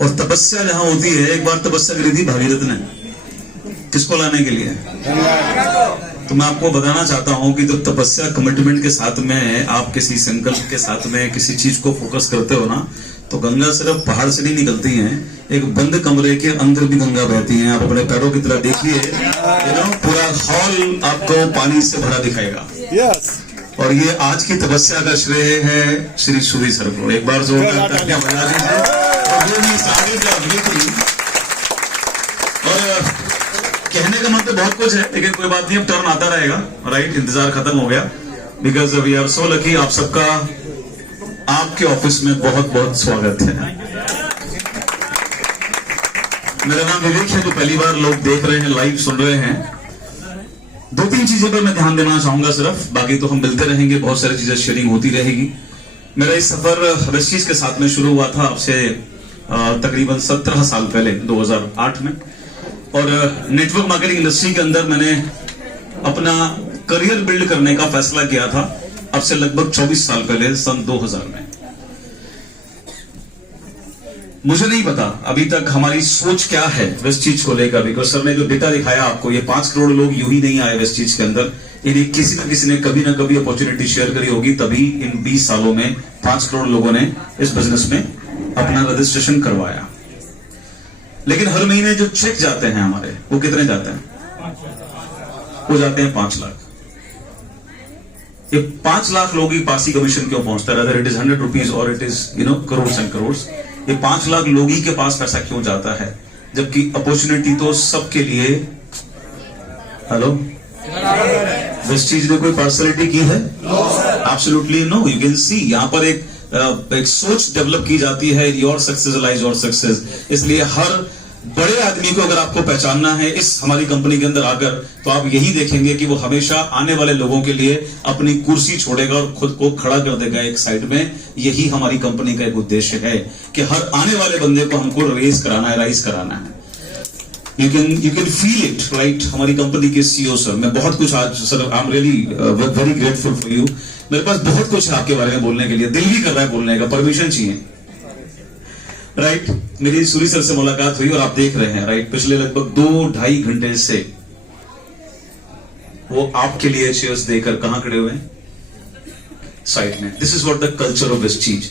और तपस्या जहां होती है, एक बार तपस्या करी थी भागीरथ ने, किसको लाने के लिए? तो मैं आपको बताना चाहता हूं कि जब तपस्या कमिटमेंट के साथ में, आप किसी संकल्प के साथ में किसी चीज को फोकस करते हो ना, तो गंगा सिर्फ पहाड़ से नहीं निकलती है, एक बंद कमरे के अंदर भी गंगा बहती है। आप अपने पैरों की तरह देखिए, पूरा हॉल आपको पानी से भरा दिखाएगा। और ये आज की तपस्या का श्रेय है श्री सूरी सर को। एक बार जोरदार तालियां बजा दीजिए। और कहने का मतलब बहुत कुछ है, लेकिन कोई बात नहीं, अब टर्न आता रहेगा। राइट, इंतजार खत्म हो गया। Because we are so lucky. आप सबका आपके ऑफिस में बहुत बहुत स्वागत है। मेरा नाम विवेक है। जो पहली बार लोग देख रहे हैं, लाइव सुन रहे हैं, 2-3 चीजों पर मैं ध्यान देना चाहूंगा सिर्फ, बाकी तो हम मिलते रहेंगे, बहुत सारी चीजें शेयरिंग होती रहेगी। मेरा इस सफर वेस्टीज के साथ में शुरू हुआ था आपसे तकरीबन 17 साल पहले, 2008 में। और नेटवर्क मार्केटिंग इंडस्ट्री के अंदर मैंने अपना करियर बिल्ड करने का फैसला किया था अब से लगभग 24 साल पहले, सन 2000 में। मुझे नहीं पता अभी तक हमारी सोच क्या है वेस्टीज को लेकर, बिकॉज सर ने जो डेटा दिखाया आपको, ये 5 करोड़ लोग यूं ही नहीं आए वेस्टीज के अंदर। इन्हें किसी न किसी ने कभी ना कभी अपॉर्चुनिटी शेयर करी होगी, तभी इन 20 सालों में 5 करोड़ लोगों ने इस बिजनेस में अपना रजिस्ट्रेशन करवाया। लेकिन हर महीने जो चेक जाते हैं हमारे, वो कितने जाते हैं? वो जाते हैं 5 लाख। ये 5 लाख लोगों की पास ही कमीशन क्यों पहुंचता है? अगर इट इज 100 रुपीज और it is crore and crore, ये 5 लाख लोग ही के पास पैसा क्यों जाता है, जबकि अपॉर्चुनिटी तो सबके लिए। हेलो, वेस्टीज ने कोई पार्सलिटी की है? Absolutely no. You can see यहाँ पर एक सोच डेवलप की जाती है, your success lies your success. इसलिए हर बड़े आदमी को अगर आपको पहचानना है इस हमारी कंपनी के अंदर आकर, तो आप यही देखेंगे कि वो हमेशा आने वाले लोगों के लिए अपनी कुर्सी छोड़ेगा और खुद को खड़ा कर देगा एक साइड में। यही हमारी कंपनी का एक उद्देश्य है कि हर आने वाले बंदे को हमको राइज कराना है। You can feel it, right. हमारी कंपनी के सीईओ सर, मैं बहुत कुछ आज sir, I am really very grateful for you. मेरे पास बहुत कुछ है आपके बारे में बोलने के लिए, दिल भी कर रहा है बोलने का, परमिशन चाहिए। राइट, मेरी सूरी सर से मुलाकात हुई और आप देख रहे हैं, राइट, पिछले लगभग 2-2.5 घंटे से वो आपके लिए चेयर्स देकर कहां खड़े हुए हैं? साइड में। This is what the culture of Vestige.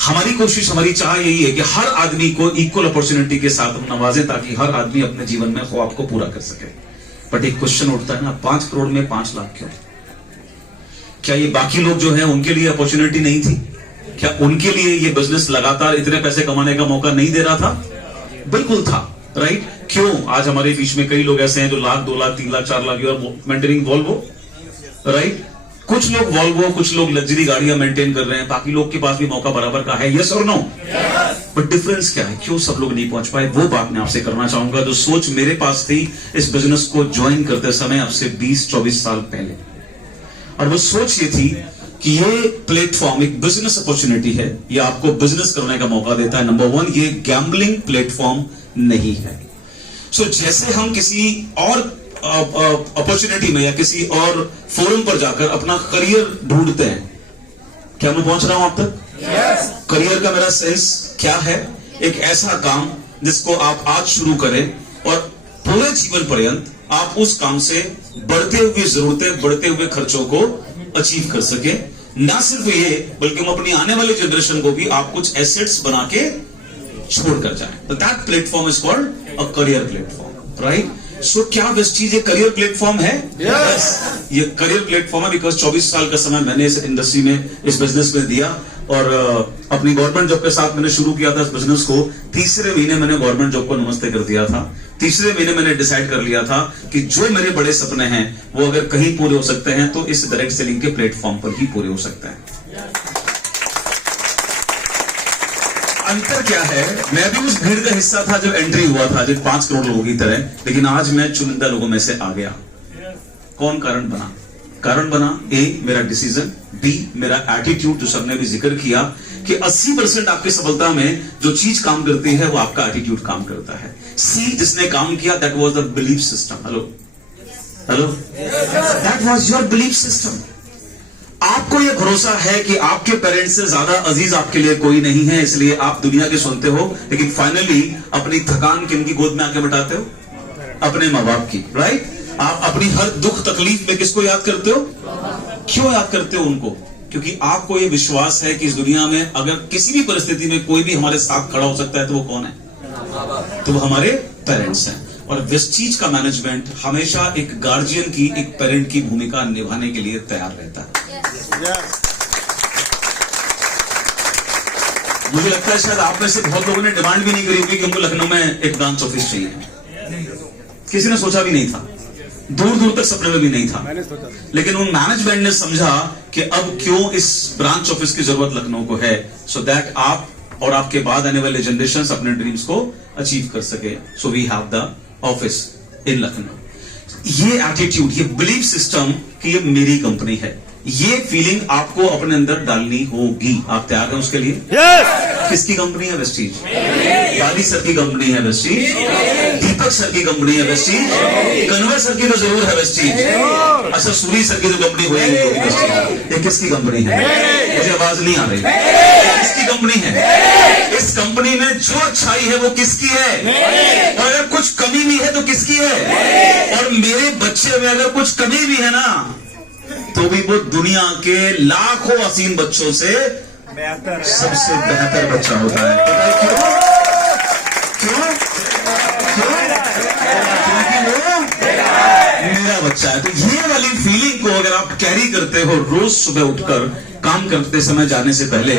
हमारी कोशिश, हमारी चाह यही है कि हर आदमी को इक्वल अपॉर्चुनिटी के साथ हम नवाजें, ताकि हर आदमी अपने जीवन में ख्वाब को पूरा कर सके। बट एक क्वेश्चन उठता है ना, 5 करोड़ में 5 लाख क्यों? क्या ये बाकी लोग जो हैं उनके लिए अपॉर्चुनिटी नहीं थी? क्या उनके लिए ये बिजनेस लगातार इतने पैसे कमाने का मौका नहीं दे रहा था? बिल्कुल था, राइट। क्यों आज हमारे बीच में कई लोग ऐसे हैं जो 1 lakh, 2 lakh, 3 lakh, 4 lakh, you are maintaining Volvo, right. कुछ लोग वॉल्वो, कुछ लोग लग्जरी गाड़ियां मेंटेन कर रहे हैं, बाकी लोग के पास भी मौका बराबर का है। यस और नो? बट डिफरेंस क्या है? क्यों सब लोग नहीं पहुंच पाए? वो बात मैं आपसे करना चाहूंगा, जो सोच मेरे पास थी इस बिजनेस को ज्वाइन करते समय अब से 20-24 साल पहले। और वो सोच ये थी कि ये प्लेटफॉर्म एक बिजनेस अपॉर्चुनिटी है, ये आपको बिजनेस करने का मौका देता है। नंबर 1, ये गैम्बलिंग प्लेटफॉर्म नहीं है। सो जैसे हम किसी और अपॉर्चुनिटी में या किसी और फोरम पर जाकर अपना करियर ढूंढते हैं, क्या मैं पहुंच रहा हूं आप तक? yes. करियर का मेरा सेंस क्या है? एक ऐसा काम जिसको आप आज शुरू करें और पूरे जीवन पर्यंत आप उस काम से बढ़ते हुए जरूरतें, बढ़ते हुए खर्चों को अचीव कर सके। ना सिर्फ ये, बल्कि हम अपनी आने वाली जनरेशन को भी आप कुछ एसेट्स बना के छोड़ कर जाएं। तो that platform is called a career platform, right. So क्या वेस्टीज ये करियर प्लेटफॉर्म है? yes. ये करियर प्लेटफॉर्म है, बिकॉज 24 साल का समय मैंने इस इंडस्ट्री में, इस बिजनेस में दिया। और अपनी गवर्नमेंट जॉब के साथ मैंने शुरू किया था इस बिजनेस को। 3रे महीने मैंने गवर्नमेंट जॉब को नमस्ते कर दिया था। 3रे महीने मैंने डिसाइड कर लिया था कि जो मेरे बड़े सपने हैं वो अगर कहीं पूरे हो सकते हैं तो इस डायरेक्ट सेलिंग के प्लेटफॉर्म पर ही पूरे हो सकते हैं। अंतर क्या है? मैं भी उस भीड़ का हिस्सा था जब एंट्री हुआ था, जब 5 करोड़ लोगों की तरह, लेकिन आज मैं चुनिंदा लोगों में से आ गया। कौन कारण बना? कारण बना ए, मेरा डिसीजन, बी, मेरा एटीट्यूड, जो सबने भी जिक्र किया कि 80% आपकी सफलता में जो चीज काम करती है वो आपका एटीट्यूड काम करता है। सी, जिसने काम किया, that was the belief system. Hello, that was your belief system. आपको यह भरोसा है कि आपके पेरेंट्स से ज्यादा अजीज आपके लिए कोई नहीं है, इसलिए आप दुनिया के सुनते हो, लेकिन फाइनली अपनी थकान किनकी गोद में आके बिठाते हो? अपने माँ बाप की, राइट? आप अपनी हर दुख तकलीफ में किसको याद करते हो? क्यों याद करते हो उनको? क्योंकि आपको यह विश्वास है कि इस दुनिया में अगर किसी भी परिस्थिति में कोई भी हमारे साथ खड़ा हो सकता है तो वो कौन है? तो वो हमारे पेरेंट्स हैं। और वेस्टीज का मैनेजमेंट हमेशा एक गार्जियन की, एक पेरेंट की भूमिका निभाने के लिए तैयार रहता है। मुझे लगता है शायद आप में से बहुत लोगों ने डिमांड भी नहीं करी होगी कि हमको लखनऊ में एक ब्रांच ऑफिस चाहिए। किसी ने सोचा भी नहीं था, दूर दूर तक सपने में भी नहीं था, लेकिन उन मैनेजमेंट ने समझा कि अब क्यों इस ब्रांच ऑफिस की जरूरत लखनऊ को है, सो दैट आप और आपके बाद आने वाले जनरेशन अपने ड्रीम्स को अचीव कर सके। So we have the office in Lucknow. ये एटीट्यूड, ये बिलीफ सिस्टम कि ये मेरी कंपनी है, ये फीलिंग आपको अपने अंदर डालनी होगी। आप तैयार हैं उसके लिए? yes! किसकी कंपनी है वेस्टीज? गाली सर की कंपनी है वेस्टीज, दीपक सर की कंपनी है वेस्टीज, कन्वर सर की तो जरूर है वेस्टीज, अच्छा सूरी सर की तो कंपनी होगी वेस्टीज। ये किसकी कंपनी है? मुझे आवाज नहीं आ रही। किसकी कंपनी है? इस कंपनी में जो अच्छाई है वो किसकी है? और अगर कुछ कमी भी है तो किसकी है? और मेरे बच्चे में अगर कुछ कमी भी है ना, तो भी वो दुनिया के लाखों हसीन बच्चों से सबसे बेहतर बच्चा होता है। पता है क्यों? क्यों? क्योंकि वो मेरा बच्चा है। तो ये वाली फीलिंग को अगर आप कैरी करते हो रोज सुबह उठकर काम करते समय जाने से पहले,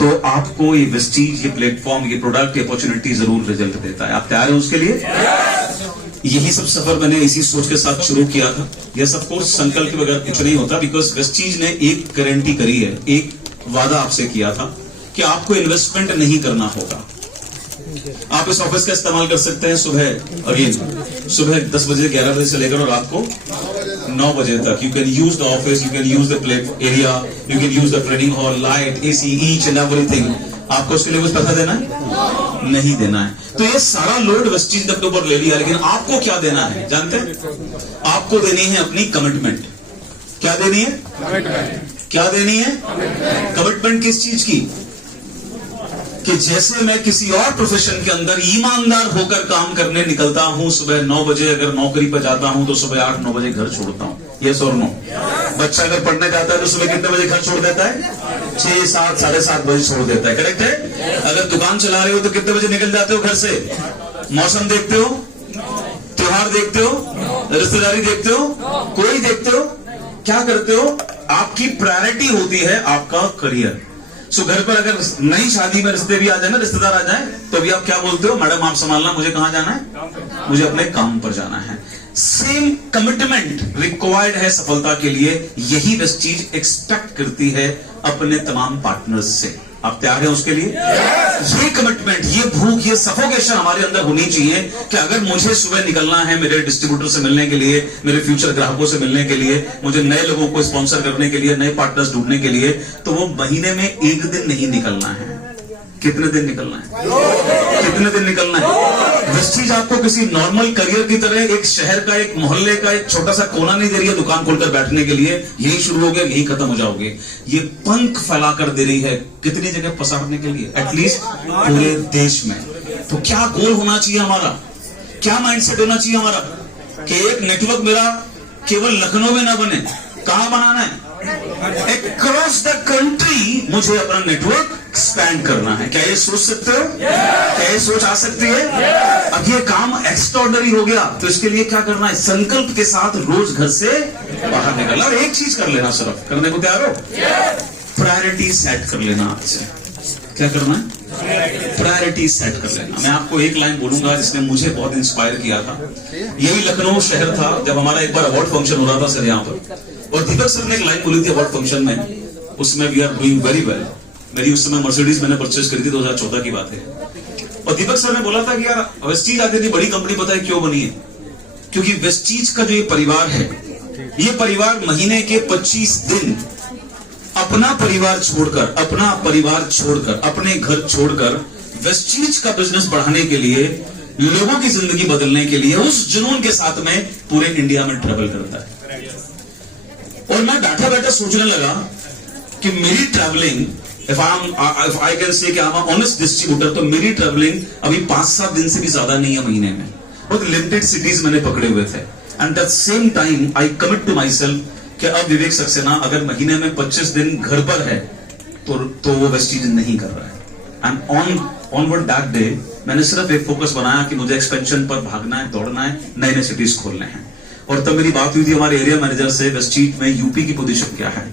तो आपको ये वेस्टीज, ये प्लेटफॉर्म, ये प्रोडक्ट, ये अपॉर्चुनिटी जरूर रिजल्ट देता है। आप तैयार हैं उसके लिए? यही सब सफर मैंने इसी सोच के साथ शुरू किया था। यह सब कोर्स संकल्प के बगैर कुछ नहीं होता, बिकॉज वेस्टीज ने एक गारंटी करी है, एक वादा आपसे किया था कि आपको इन्वेस्टमेंट नहीं करना होगा। आप इस ऑफिस का इस्तेमाल कर सकते हैं सुबह 10 बजे, 11 बजे से लेकर और रात को 9 बजे तक। You can use the office, you can use the plate area, you can use the training hall, light, AC, each and everything. आपको उसके लिए कुछ पैसा देना है? नहीं देना है। तो ये सारा लोड वेस्टीज ने अपने ऊपर ले लिया, लेकिन आपको क्या देना है जानते हैं? आपको देनी है अपनी कमिटमेंट। क्या देनी है? क्या देनी है? कमिटमेंट किस चीज की? कि जैसे मैं किसी और प्रोफेशन के अंदर ईमानदार होकर काम करने निकलता हूं, सुबह 9 बजे अगर नौकरी पर जाता हूं तो सुबह 8-9 बजे घर छोड़ता हूं। यस और नो? बच्चा अगर पढ़ने जाता है तो सुबह कितने बजे घर छोड़ देता है? 6, 7, 7:30 बजे छोड़ देता है। करेक्ट है? अगर दुकान चला रहे हो तो कितने बजे निकल जाते हो घर से? मौसम देखते हो? त्योहार देखते हो? रिश्तेदारी देखते हो? कोई देखते हो? क्या करते हो? आपकी प्रायोरिटी होती है आपका करियर। सो घर पर अगर नई शादी में रिश्ते भी आ जाए ना, रिश्तेदार आ जाए, तो भी आप क्या बोलते हो? मैडम आप संभालना, मुझे कहां जाना है? मुझे अपने काम पर जाना है। सेम कमिटमेंट रिक्वायर्ड है सफलता के लिए। यही वेस्टीज एक्सपेक्ट करती है अपने तमाम पार्टनर्स से। आप तैयार हैं उसके लिए? ये कमिटमेंट, ये भूख, ये सफोकेशन हमारे अंदर होनी चाहिए कि अगर मुझे सुबह निकलना है मेरे डिस्ट्रीब्यूटर से मिलने के लिए, मेरे फ्यूचर ग्राहकों से मिलने के लिए, मुझे नए लोगों को स्पॉन्सर करने के लिए, नए पार्टनर्स ढूंढने के लिए, तो वो महीने में 1 दिन नहीं निकलना है। कितने दिन निकलना है? कितने दिन निकलना है? वेस्टीज आपको किसी नॉर्मल करियर की तरह एक शहर का, एक मोहल्ले का एक छोटा सा कोना नहीं दे रही है दुकान खोलकर बैठने के लिए, यही शुरू हो गया यही खत्म हो जाओगे। ये पंख फैलाकर दे रही है कितनी जगह पसारने के लिए, एटलीस्ट पूरे देश में। तो क्या गोल होना चाहिए हमारा? क्या माइंडसेट होना चाहिए हमारा? कि एक नेटवर्क मेरा केवल लखनऊ में ना बने, कहां बनाना है? अक्रॉस द कंट्री मुझे अपना नेटवर्क एक्सपैंड करना है। क्या ये सोच सकते हो? क्या ये सोच आ सकती है? अब ये काम एक्स्ट्राऑर्डिनरी हो गया, तो इसके लिए क्या करना है? संकल्प के साथ रोज घर से बाहर निकलना। और एक चीज कर लेना, सिर्फ करने को तैयार हो? प्रायोरिटी सेट कर लेना। आज से क्या करना है? प्रायोरिटी सेट कर लेना। मैं आपको एक लाइन बोलूंगा जिसने मुझे बहुत इंस्पायर किया था। यही लखनऊ शहर था जब हमारा एक बार अवार्ड फंक्शन हो रहा था सर यहाँ पर, और दीपक सर ने एक लाइन बोली थी अवार्ड फंक्शन में, उसमें we are doing very well. मेरी उस समय मर्सिडीज मैंने परचेज करी थी, 2014 की बात है। और दीपक सर ने बोला था कि यार वेस्टीज आती थी बड़ी कंपनी, पता है क्यों बनी है? क्योंकि वेस्टीज का जो ये परिवार है, ये परिवार महीने के 25 दिन अपना परिवार छोड़कर, अपने घर छोड़कर वेस्टीज का बिजनेस बढ़ाने के लिए, लोगों की जिंदगी बदलने के लिए उस जुनून के साथ में पूरे इंडिया में ट्रेवल करता है। और मैं बैठा बैठा सोचने लगा कि मेरी travelling if I can say कि आई एम ऑनेस्ट डिस्ट्रीब्यूटर, तो मेरी ट्रैवलिंग अभी 5-7 दिन से भी ज्यादा नहीं है महीने में। बहुत लिमिटेड सिटीज मैंने पकड़े हुए थे। And that same time I commit to myself कि अब विवेक सक्सेना अगर महीने में 25 दिन घर पर है तो वो वेस्टीज नहीं कर रहा है। एंड ऑनवर्ड दैट डे मैंने सिर्फ एक फोकस बनाया कि मुझे एक्सपेंशन पर भागना है, दौड़ना है, नए नए सिटीज खोलने हैं। और तब मेरी बात हुई थी हमारे एरिया मैनेजर से, वेस्टीज में यूपी की पोजीशन क्या है।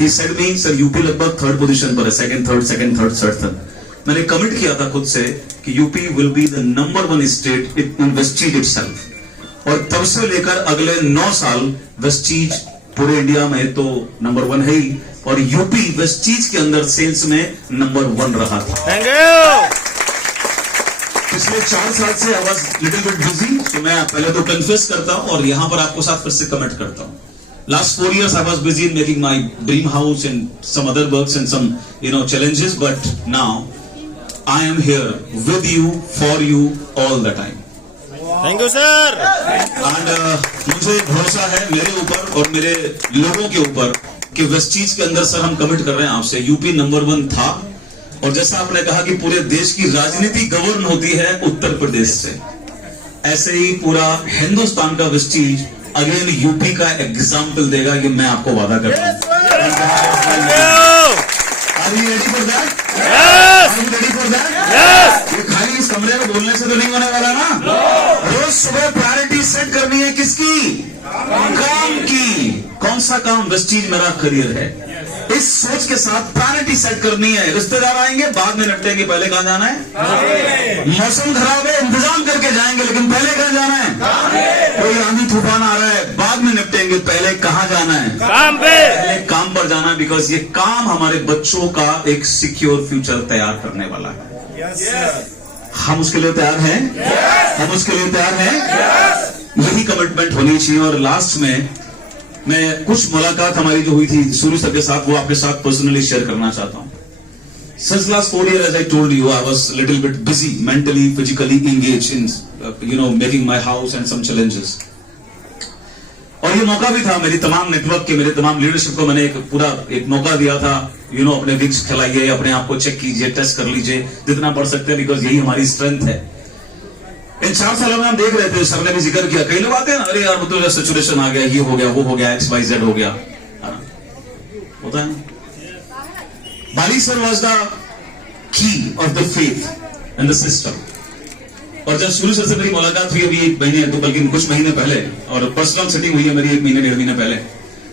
He said me sir UP लगभग 3rd पोजीशन पर है, सेकंड थर्ड। मैंने कमिट किया था खुद से कि UP will be the number 1 state in Vestige itself. और तब से लेकर अगले 9 साल वेस्टीज पूरे इंडिया में तो नंबर 1 है ही, और यूपी वेस्टीज के अंदर सेल्स में नंबर 1 रहा था। Thank you. पिछले 4 साल से I was little bit busy, तो मैं पहले तो कन्फेस करता हूं और यहां पर आपको साथ फिर से कमेंट करता हूं। Last 4 years I was busy in making my dream house and some other works and some challenges, but now I am here with you, for you all the time. Thank you sir. And मुझे भरोसा है मेरे ऊपर और मेरे लोगों के ऊपर कि वेस्टीज के अंदर सर हम कमिट कर रहे हैं आपसे। यूपी नंबर 1 था, और जैसा आपने कहा कि पूरे देश की राजनीति गवर्न होती है उत्तर प्रदेश से, ऐसे ही पूरा हिंदुस्तान का वेस्टीज अगेन यूपी का एग्जाम्पल देगा, ये मैं आपको वादा करता हूं। Are you ready for that? Yes! Are you ready for that? Yes! ये खाली इस कमरे में बोलने से तो नहीं होने वाला ना। रोज सुबह प्रायोरिटी सेट करनी है किसकी? काम की। कौन सा काम? वेस्टीज मेरा करियर है। इस सोच के साथ प्रायोरिटी सेट करनी है। रिश्तेदार आएंगे बाद में निपटेंगे, पहले कहां जाना है? मौसम खराब है इंतजाम करके जाएंगे, लेकिन पहले कहां जाना है? कोई आंधी तूफान आ रहा है बाद में निपटेंगे, पहले कहां जाना है? काम पे। पहले काम पर जाना है, बिकॉज ये काम हमारे बच्चों का एक सिक्योर फ्यूचर तैयार करने वाला है। हम उसके लिए तैयार हैं? हम उसके लिए तैयार हैं? यही कमिटमेंट होनी चाहिए। और लास्ट में मैं कुछ मुलाकात हमारी जो हुई थी सूर्य सर के साथ, वो आपके साथ पर्सनली शेयर करना चाहता हूं। Since last 4 years, as I told you, I was a little bit busy, mentally, physically engaged in, making my house and some challenges. और ये मौका भी था मेरी तमाम नेटवर्क के, मेरे तमाम लीडरशिप को मैंने एक मौका दिया था, अपने विक्स खिलाइए, अपने आप को चेक कीजिए, टेस्ट कर लीजिए जितना पढ़ सकते हैं, बिकॉज यही हमारी स्ट्रेंथ है। इन 4 सालों में हम देख रहे थे, सर ने भी जिक्र किया, कई लोग आते हैं ना, अरे यार मतलब सिचुएशन आ गया, ये हो गया, वो हो गया, XYZ हो गया, होता है ना। Bali sir was the key of the faith and the system. और जब सूर्य सर से मेरी मुलाकात हुई अभी 1 महीने, तो बल्कि कुछ महीने पहले, और पर्सनल सेटिंग हुई है मेरी 1 महीने 1.5 महीने पहले,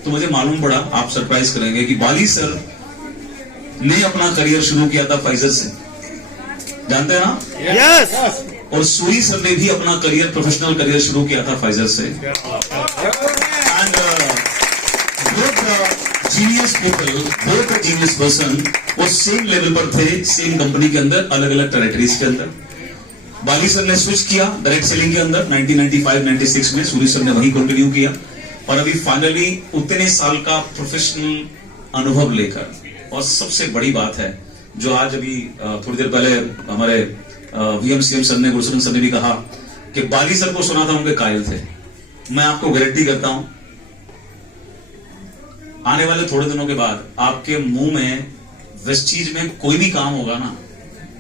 तो मुझे मालूम पड़ा, आप सरप्राइज करेंगे, कि बाली सर ने अपना करियर शुरू किया था फाइजर से, जानते हैं ना? यस। और सूरी सर ने भी अपना करियर, प्रोफेशनल करियर शुरू किया था फाइजर से। And genius people, both genius person, वो सेम लेवल पर थे, सेम कंपनी के अंदर, अलग अलग टेरिटरीज के अंदर। बाली सर ने स्विच किया डायरेक्ट सेलिंग के अंदर 1995-96 में, सूरी सर ने वही कंटिन्यू किया, और अभी फाइनली उतने साल का प्रोफेशनल अनुभव लेकर, और सबसे बड़ी बात है जो आज अभी थोड़ी देर पहले हमारे VMCM सर ने, गुरसरन सर ने भी कहा कि बाली सर को सुना था उनके कायल थे। मैं आपको गारंटी करता हूं आने वाले थोड़े दिनों के बाद आपके मुंह में वेस्टीज में कोई भी काम होगा ना,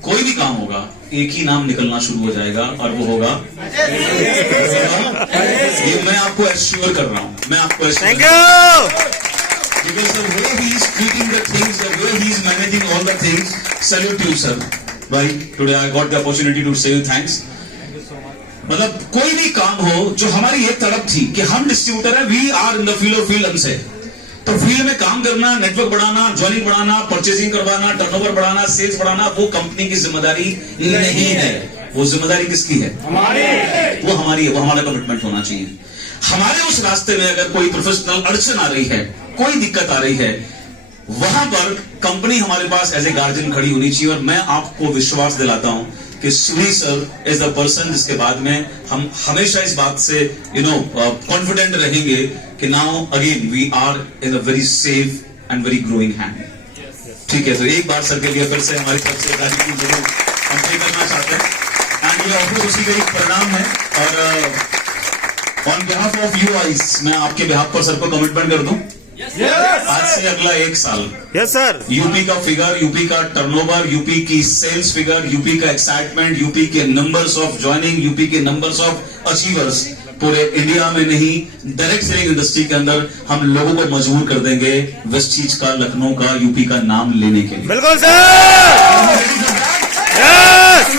कोई भी काम होगा, एक ही नाम निकलना शुरू हो जाएगा, और वो होगा ये मैं आपको एश्योर कर रहा हूं, मैं आपको thank you. Because the way he is treating the things, the way he is managing all the things, salute you sir. Bye. Today I got the opportunity to say you thanks. मतलब कोई भी काम हो, जो हमारी एक तड़प थी कि हम डिस्ट्रीब्यूटर हैं, we are in the field, और फील्ड हमसे, तो फील्ड में काम करना, नेटवर्क बढ़ाना, ज्वाइनिंग बढ़ाना, परचेजिंग करवाना, टर्नओवर बढ़ाना, सेल्स बढ़ाना, वो कंपनी की जिम्मेदारी नहीं है। वो जिम्मेदारी किसकी है? हमारी। वो हमारी है, वो हमारा कमिटमेंट होना चाहिए। हमारे उस रास्ते में अगर कोई प्रोफेशनल अड़चन आ रही है, कोई दिक्कत आ रही है, वहां पर कंपनी हमारे पास एज ए गार्जियन खड़ी होनी चाहिए। और मैं आपको विश्वास दिलाता हूं कि Suri sir is the person जिसके बाद में हम हमेशा इस बात से कॉन्फिडेंट रहेंगे कि now again we are in a very safe and very growing hand. ठीक है, तो एक बार सर के लिए फिर से हमारी तरफ से ग्रेटिट्यूड जरूर हम पे करना चाहते हैं, एंड ये ऑफिस उसी का एक परिणाम है। और on behalf of you ice, मैं आपके बिहाफ पर सर को कमिटमेंट कर दूं आज से अगला 1 साल यस सर यूपी का फिगर, यूपी का टर्नओवर, यूपी की सेल्स फिगर, यूपी का एक्साइटमेंट, यूपी के नंबर्स ऑफ ज्वाइनिंग, यूपी के नंबर्स ऑफ अचीवर्स पूरे इंडिया में नहीं, डायरेक्ट सेलिंग इंडस्ट्री के अंदर हम लोगों को मजबूर कर देंगे वेस्टीज का, लखनऊ का, यूपी का नाम लेने के लिए। बिल्कुल sir yes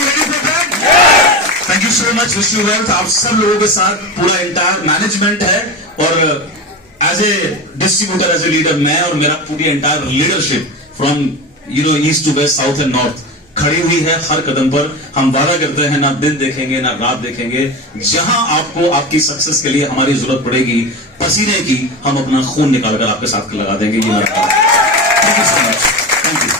thank you so much, wish you wealth. आप सब लोगों के साथ पूरा इंटायर मैनेजमेंट है और as a distributor, as a leader, मैं और मेरा पूरी entire leadership from east to west, south and north खड़ी हुई है हर कदम पर। हम वादा करते हैं ना दिन देखेंगे ना रात देखेंगे, जहां आपको आपकी सक्सेस के लिए हमारी जरूरत पड़ेगी पसीने की, हम अपना खून निकालकर आपके साथ लगा देंगे। ये मेरा thank you so much, thank you.